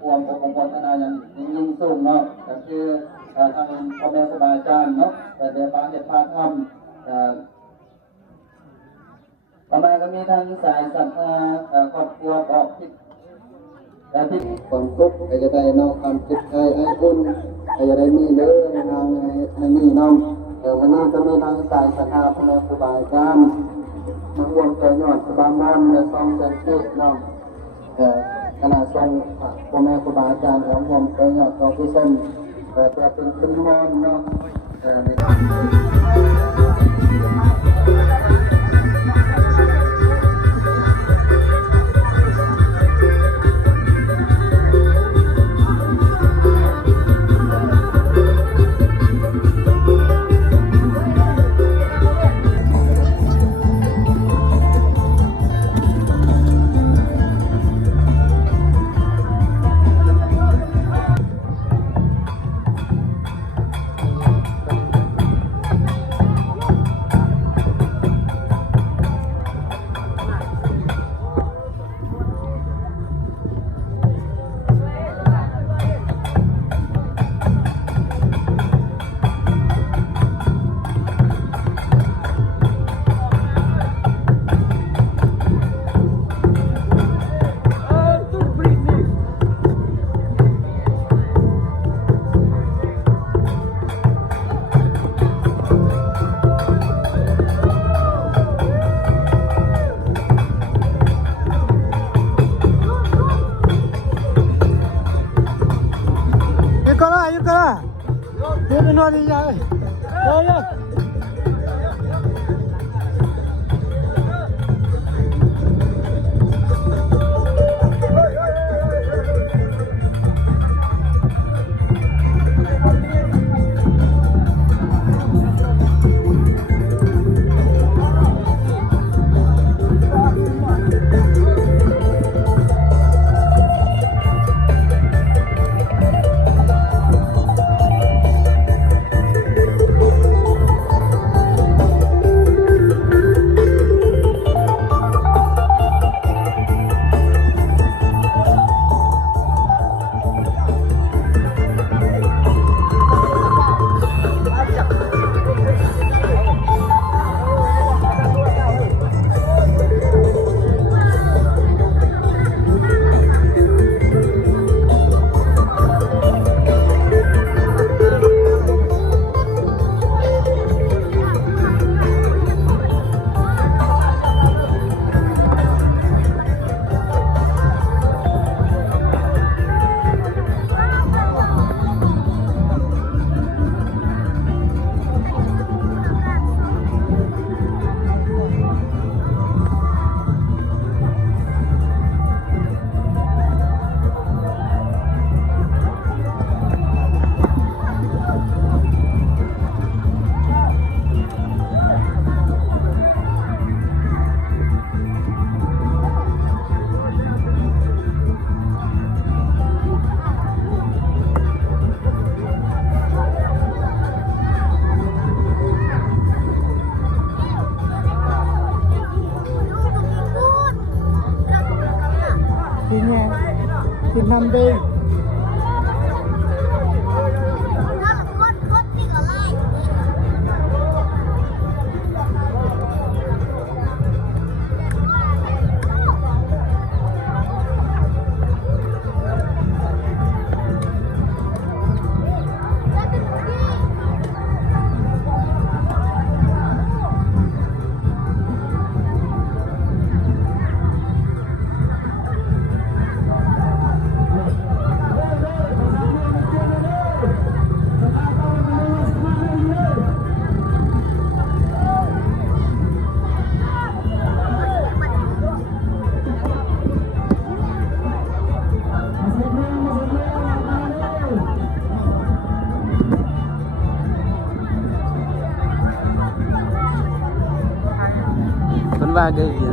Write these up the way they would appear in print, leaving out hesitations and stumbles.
ความอบอุ่นพัฒนาอย่างยิ่งสูงเนาะก็คือทางพ่อแม่ครูบาอาจารย์เนาะแต่เดี๋ยวพาเด็กพาทำต่อมาก็มีทางสายศรัทธาครอบครัวบอกที่ความสุขก็จะได้นอกความจิตใจไอ้อุ่นก็จะได้มีเด้อในทางในนี่น้องวันนี้ก็มีทางสายศรัทธาพ่อแม่ครูบาอาจารย์มาร่วมใจยอดบางบ้านและซองเซนเทศน้องขณะทรงพ่อแม่ครูบาอาจารย์ของผมใจยอดของผู้ชมเพื่อเป็นขึ้นมอนเนาะIni no ni ya. Ya ya. นำเดินbagai ya.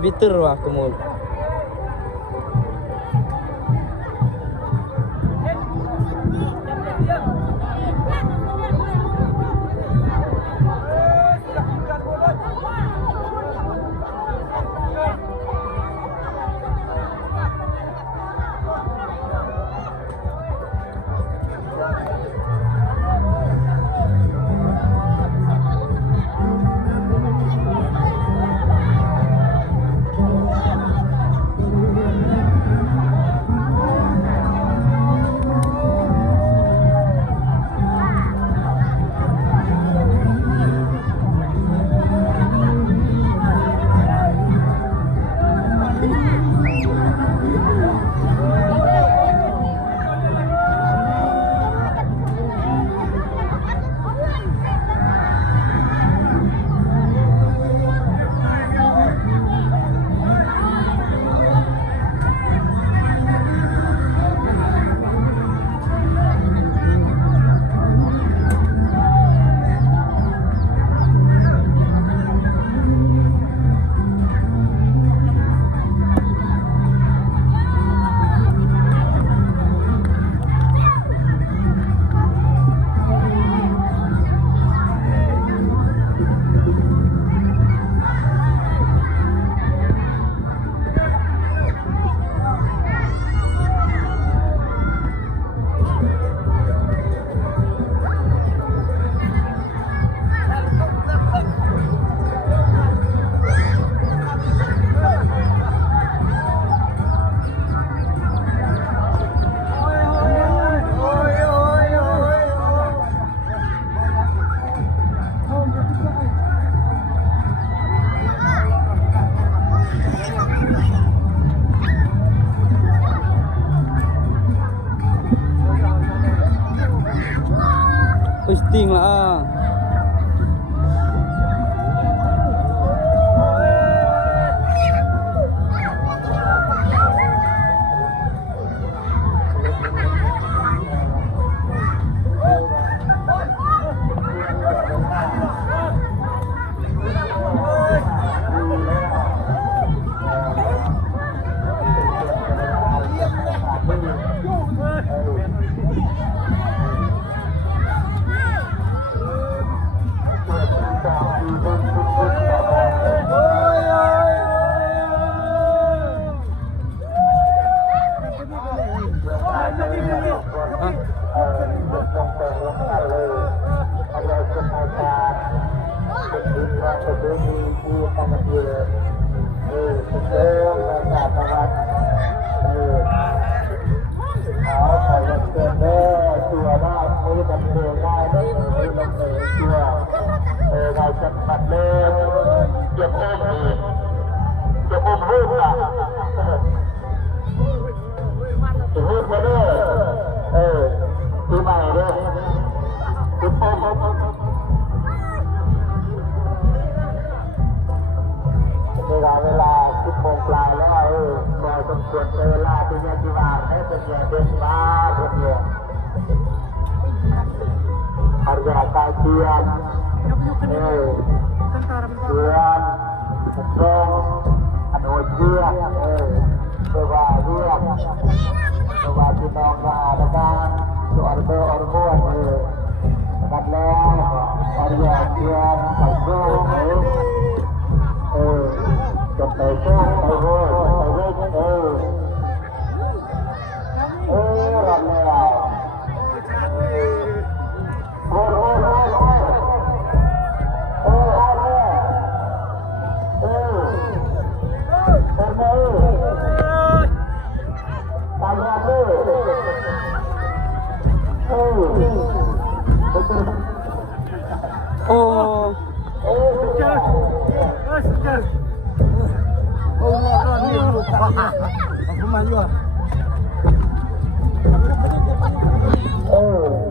bitter wah kemul. Pusting lah. Harga kajian, kajian, betul, ada ujian, coba lihat, coba kita ada kan, suarga ormuan, katlah, harga kajian, kajian, contohnya, ramai. Oh.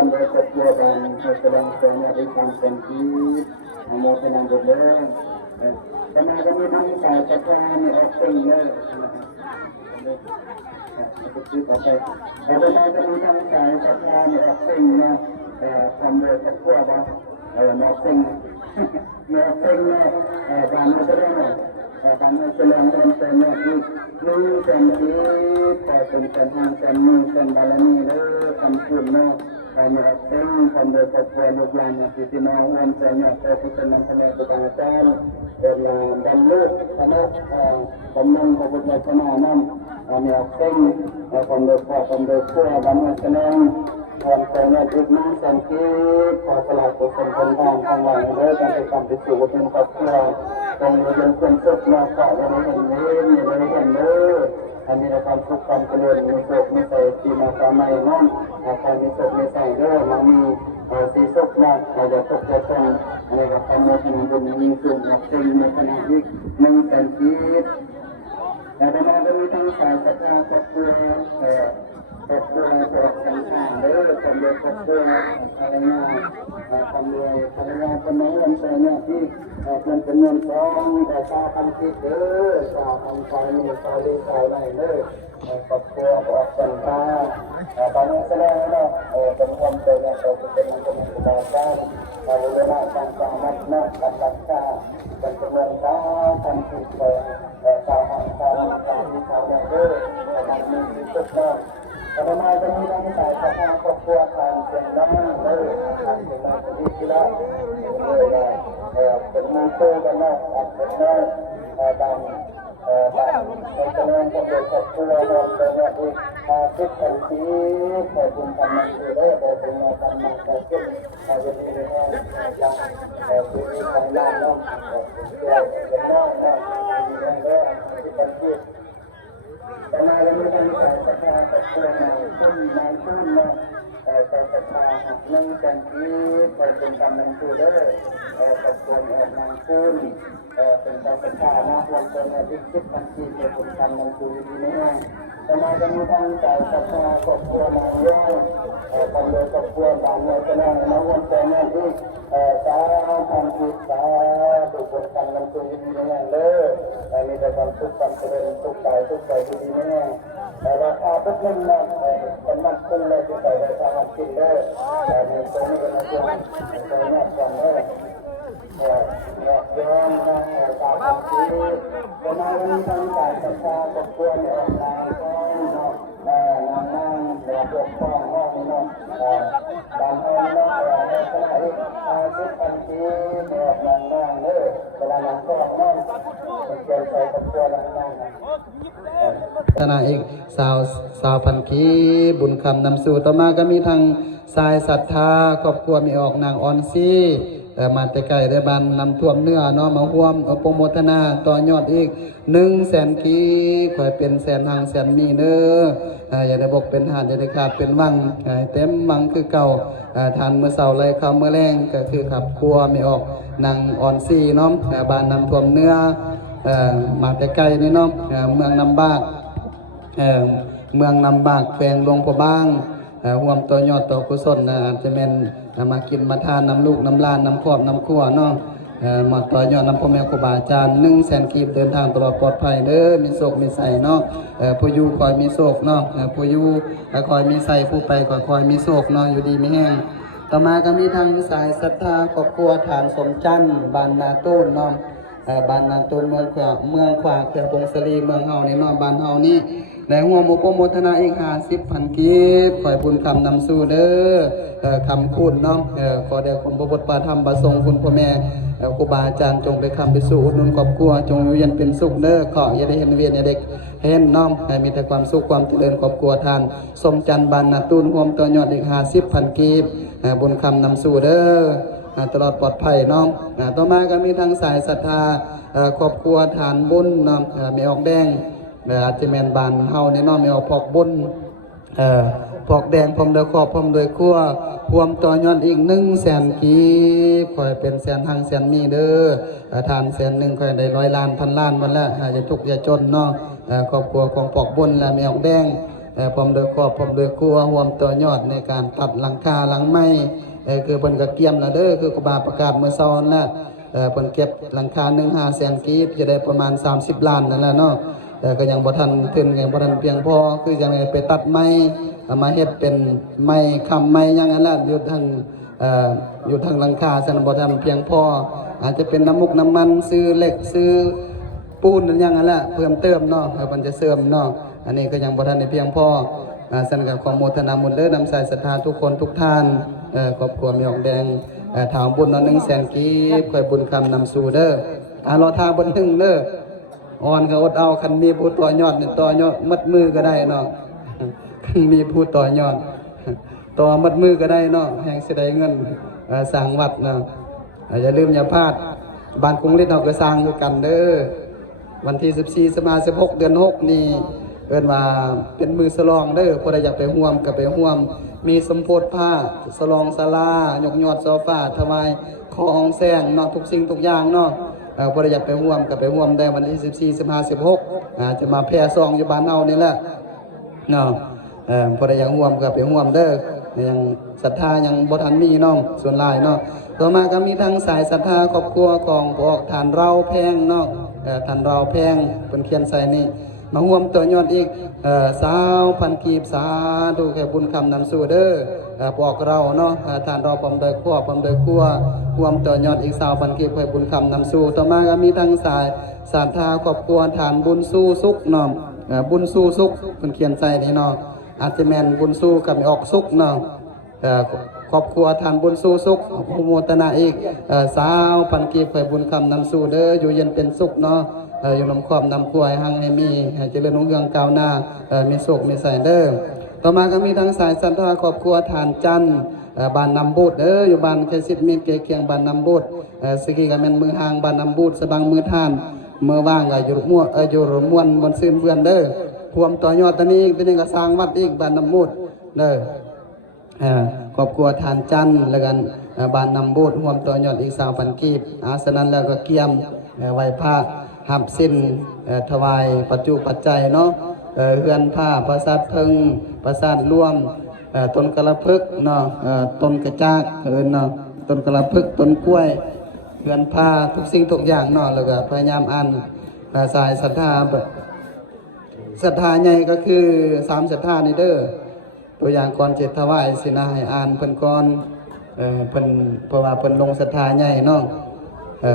คนโดยครอบครัวกันแสดงแสดงด้วยความเป็นที่โมทนาบุญเลยแต่มาก็มีทั้งสายศรัทธาในออกสิ่งเลยคือต่อไปแต่มาก็มีทั้งสายศรัทธาในออกสิ่งนะความโดยครอบครัวบ้างนอกสิ่งนอกสิ่งนะบางมาแสดงบางมาแสดงเป็นเนี่ยคือรู้เป็นที่แต่เป็นเป็นทางเป็นมือเป็นบารมีเลยทำคุณเนาะแต่เนี่ยเป็นคนโดยครอบครัวลูกหลานที่พี่น้องวันเป็นเนี่ยแต่ที่เป็นนักแสดงประการเจ้าเวลาบรรลุคณะบำนังพระพุทธศาสนานั่นเนี่ยเป็นคนโดยครอบคนโดยครัวบางมาแสดงวันเป็นเนี่ยอีกนั่งสังเกตขอสลายตัวเป็นคนทางทางหลังเลยการไปทำไปสู่เป็นครอบครัวตรงนี้ยังเป็นสุขมาเกาะยังไม่เห็นเลยยังไม่เห็นเลยอันนี้เราทำทุกความเจริญมีสุขมีใส่ที่มาทำในน้องใครมีสุขมีใส่เด้อมันมีสีสุขนะเราจะตกจะตรงอะไรกับความโมทนาบุญมีสุขอยากเป็นในขณะที่นั่งเป็นชีวิตแต่ประมาณจะมีทั้งสายศรัทธาครอบครัวครอบครัวแบบต่างๆเด้อความเดือดครอบครัวอะไรเงี้ยความเดือดภรรยาคนนั้นคนแต่เนี่ยที่เป็นเงินทองแต่ชาพันธิเด้อชาพันชายมีชายดีชายไหนเด้อครอบครัวแบบต่างๆบางแสดงเนาะเป็นความเป็นเนี่ยเป็นมันเป็นสบายใจเราเรียนว่าการสร้างมัดนะการรักษาเป็นจำนวนชาพันธิชาวหันชาวที่ชาวเนี่ยเด้อบางมีที่สุดเนาะแต่ประมาณจะมีทั้งสายศรัทธาครอบครัวทางเชียงรายเลยทางเชียงรายจะดีที่ละเลยเป็นมือคู่กันนะเป็นน้อยตามในจำนวนครอบครัวรวมเป็นเนี่ยอีกทุกคนที่ขอคุณทำมันคือได้ขอคุณมาทำมันแต่ขึ้นจะมีเรื่องอย่างคือมีของน้ำน้ำเป็นน้อยนะมีเรื่องเรื่องที่เป็นที่แต่มาแล้วมีทั้งสายศรัทธาครอบครัวมาขึ้นมาขึ้นนะแต่ศรัทธานั่งกันที่ขอคุณทำมันคือได้ครอบครัวนั่งขึ้นเป็นศรัทธานะวันเป็นที่คิดทันทีขอคุณทำมันคือดีแน่แต่มาจะมีทั้งสายศรัทธาครอบครัวมาเยอะคนเดียวครอบครัวบางเลยก็นั่งนะวันเป็นที่สาพันธิสาดุบุญทำมันคือดีแน่เลยมีแต่ความสุขความเจริญสุขกายสุขใจดีแน่ราคาทุกเรื่องนะเป็นมันคงเลยที่ใส่ในทางกินได้มีตัวนี้เป็นตัวตัวนี้กันเลยย้อนนะตาพันธิประมาณนี้ทั้งสายศรัทธาครอบครัวเนี่ยนางก้อนเนาะนางแบบยกฟ้องห้องเนาะบางห้องเนาะในสมัยทุกพันธิแบบนางเลยเวลานางก็นอนเป็นเกณฑ์ใส่ครอบครัวนางตนาอีกสาวพันคีบุญคำนำสู่ต่อมาก็มีทางสายศรัทธาครอบครัวมีออกนางออนซีมาแต่ไกลได้บานนำท่วมเนื้อเนาะมาห่วมโปรโมทนาต่อยอดอีก100,000 กีขอให้เป็นแสนทางแสนมีเด้ออย่าได้บกเป็นหาดอย่าได้ขาดเป็นวังเต็มวังคือเก่าทานเมื่อเสาร์ไรเข้าเมื่อแรงก็คือขับครัวมีออกนางออนซีเนาะบานนำท่วมเนื้อมาแต่ไกลนี่เนาะเมืองนำบากเมืองนำบากแฝงหลวงพ่อบางห่วมตัวยอดต่อกุศลอาจจะเป็นมากินมาทานน้ำลูกน้ำลานน้ำครอบน้ำขั้วเนาะมาต่อยอดน้ำพ่อแม่ครูบาอาจารย์100,000 กีบเดินทางตลอดปลอดภัยเด้อมีโศกมีใส่เนาะผู้อยู่คอยมีโศกเนาะผู้อยู่คอยมีใส่ผู้ไปคอยมีโศกเนาะอยู่ดีไม่แห้งต่อมาก็มีทางสายศรัทธาครอบครัวฐานสมจันทร์บ้านนาตูนเนาะบ้านนาตูนเมืองขวางเขื่อนพงศรีเมืองเฮานี่เนาะบ้านเฮานี่ในหัวโมโปโมทนาอีก50,000 กีบขอให้บุญคำนำสู่เด้อคำคุณเนาะขอเดชคุณพระพุทธปาธรรมประสงค์คุณพ่อแม่ครูบาอาจารย์จงไปคำไปสู่อุดหนุนครอบครัวจงอยู่เย็นเป็นสุขเด้อขออย่าได้เห็นเวียนอย่าเด็กเห็นน้อมมีแต่ความสุขความเจริญครอบครัวทานสมจันทร์บานนาตูนห่วมตัวยอดอีก50,000 กีบบุญคำนำสู่เด้อตลอดปลอดภัยเนาะต่อมาก็มีทางสายศรัทธาครอบครัวฐานบุญเนาะมีออกแดงอาจจะแมนบานเฮาในน้อมีออกพอกบุญพอกแดงพร้อมโดยครอบพร้อมโดยครัวรวมต่อยอดอีก100,000 กีบขอให้เป็นแสนทางแสนมีเด้อทาน100,000ขอให้ได้100 ล้านพันล้านวันละอย่าทุกข์อย่าจนเนาะครอบครัวของพอกบุญและมีออกแดง พร้อมโดยครอบพร้อมโดยครัวรวมตัวยอดในการตัดหลังคาหลังไม้คือเพิ่นก็เกียมแล้วเด้อคือครูบาประกาศเมื่อซ้อนแล้วเพิ่นเก็บหลังคา1,500,000 กีบจะได้ประมาณ30 ล้านนั่นแหละเนาะแต่ก็ยังบ่ทันถึงยังบ่ทันเพียงพอคือยังไปตัดไม้เอามาเฮ็ดเป็นไม้ค้ำไม้หยังนั่นแหละอยู่ทางอยู่ทางหลังคาซั่นบ่ทันเพียงพออาจจะเป็นน้ำมุกน้ำมันซื้อเหล็กซื้อปูนอย่างนั้นแหละเพิ่มเติมเนาะมันจะเสริมเนาะอันนี้ก็ยังบ่ทันได้เพียงพอสั่นกับขอโมทนาบุญเด้อนำสายศรัทธาทุกคนทุกท่านครอบครัวมีออกแดงถามบุญ100,000 กีบค่อยบุญคำนำสู่เด้อรอทางบนถึงเด้ออ่อนก็อดเอาคันมีผู้ต่อยอดนี่ต่อยอดมัดมือก็ได้เนาะมีผู้ต่อยอดต่อมัดมือก็ได้เนาะแห่งสิได้เงินสร้างวัดเนาะอย่าลืมอย่าพลาดบ้านกรุงฤทธิ์เราก็สร้างด้วยกันเด้อวันที่14-16 เดือน 6นี่เอิ้นว่าเป็นมือสลองเด้อผู้ใดอยากไปร่วมก็ไปร่วมมีสมโพธิผ้าสลองศาลายกยอดโซฟาถวายของแซงเนาะทุกสิ่งทุกอย่างเนาะผู้ใดอยากไปร่วมก็ไปร่วมได้วันที่14-15-16จะมาแพร่ซองอยู่บ้านเฮานี่แหละเนาะผู้ใดอยากร่วมก็ไปร่วมเด้อยังศรัทธายังบ่ทันมีเนาะส่วนหลายเนาะต่อมาก็มีทั้งสายศรัทธาครอบครัวของพวกทานเราแพงเนาะทานเราแพงเป็นเขียนใส่นี่มาร่วมตัวยอดอีก20,000 กีบสาธุแก่บุญคำนำสู่เด้อพวกเราเนาะทานเราพร้อมโดยครัวพร้อมโดยครัวร่วมตัวยอดอีก20,000 กีบแก่บุญคำนำสู่ต่อมาก็มีทั้งสายศรัทธาครอบครัวทานบุญสู้สุขเนาะบุญสู้สุขเป็นเขียนใส่นี่เนาะอาจจะแม่นบุญสู้กับออกสุขเนาะครอบครัวทานบุญสู้สุขโมทนาอีก20,000 กีบแก่บุญคำนำสู่เด้ออยู่เย็นเป็นสุขเนาะอยู่นำความนำครัวให้หังให้มีให้เจริญรุ่งเรืองก้าวหน้ามีสุขมีใส่เด้อต่อมาก็มีทั้งสายศรัทธาครอบครัวทานจันทร์บ้านนำบูดอยู่บ้านแคสิทธิ์มีเกียงบ้านนำบูดสกีก็แม่นมือหางบ้านนำบูดสบังมือท่านเมื่อว่างก็อยู่มั่วอยู่ม่วนบนซื่นเพื่อนเด้อรวมต่อยอดตอนนี้เป็นก็สร้างวัดอีกบ้านนำบูดเด้อครอบครัวทานจันทร์แล้วกันบ้านนำบูดรวมต่อยอดอีก20,000 กีบฉะนั้นแล้วก็เกียมไหว้พระหับสิ้นถวายปัจจุปัจจัยเนาะเฮือนผ้าประสาทเพิงประสาทร่วมต้นกระพึกเนาะต้นกระจากเนาะต้นกระพึกต้นกล้วยเฮือนผ้าทุกสิ่งทุกอย่างเนาะแล้วก็พยายามอ่านสายศรัทธาใหญ่ก็คือ3ศรัทธานี่เด้อตัวอย่างก่อนเจ็ดถวายสินะให้อ่านเพิ่นก่อนเพิ่นเพราะว่าเพิ่นลงศรัทธาใหญ่เนาะ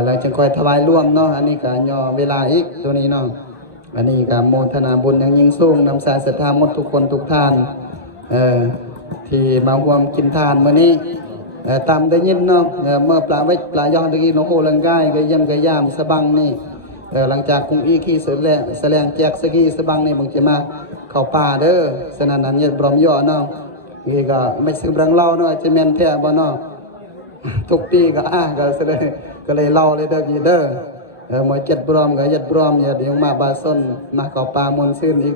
แล้วจึงค่อยถวายร่วมเนาะอันนี้ก็ย่อเวลาอีกตัวนี้เนาะอันนี้ก็โมทนาบุญยังยิ่งสูงนำสายศรัทธาหมดทุกคนทุกท่านที่มาร่วมกินทานมื้อนี้ตามได้ยินเนาะเมื่อปลาไว้ปลายองตะกี้โนโหลังกายก็เยี่ยมก็ยามสบังนี่หลังจากกุ้งอีขี้แสลงแจกสกีสบังนี่บางจะมาเข้าป่าเด้อฉะนั้นอันนี้บรมย่อเนาะนี่ก็ไม่ซื้อรังเล่าเนาะจะแม่นแท้บ่เนาะทุกปีก็ก็เลยเล่าเลยเด้อพี่เด้อหมวย7 บรอมก็7 บรอมอย่าเดี๋ยวมาบาซนมาเข้าป่ามนต์ซื่นอีก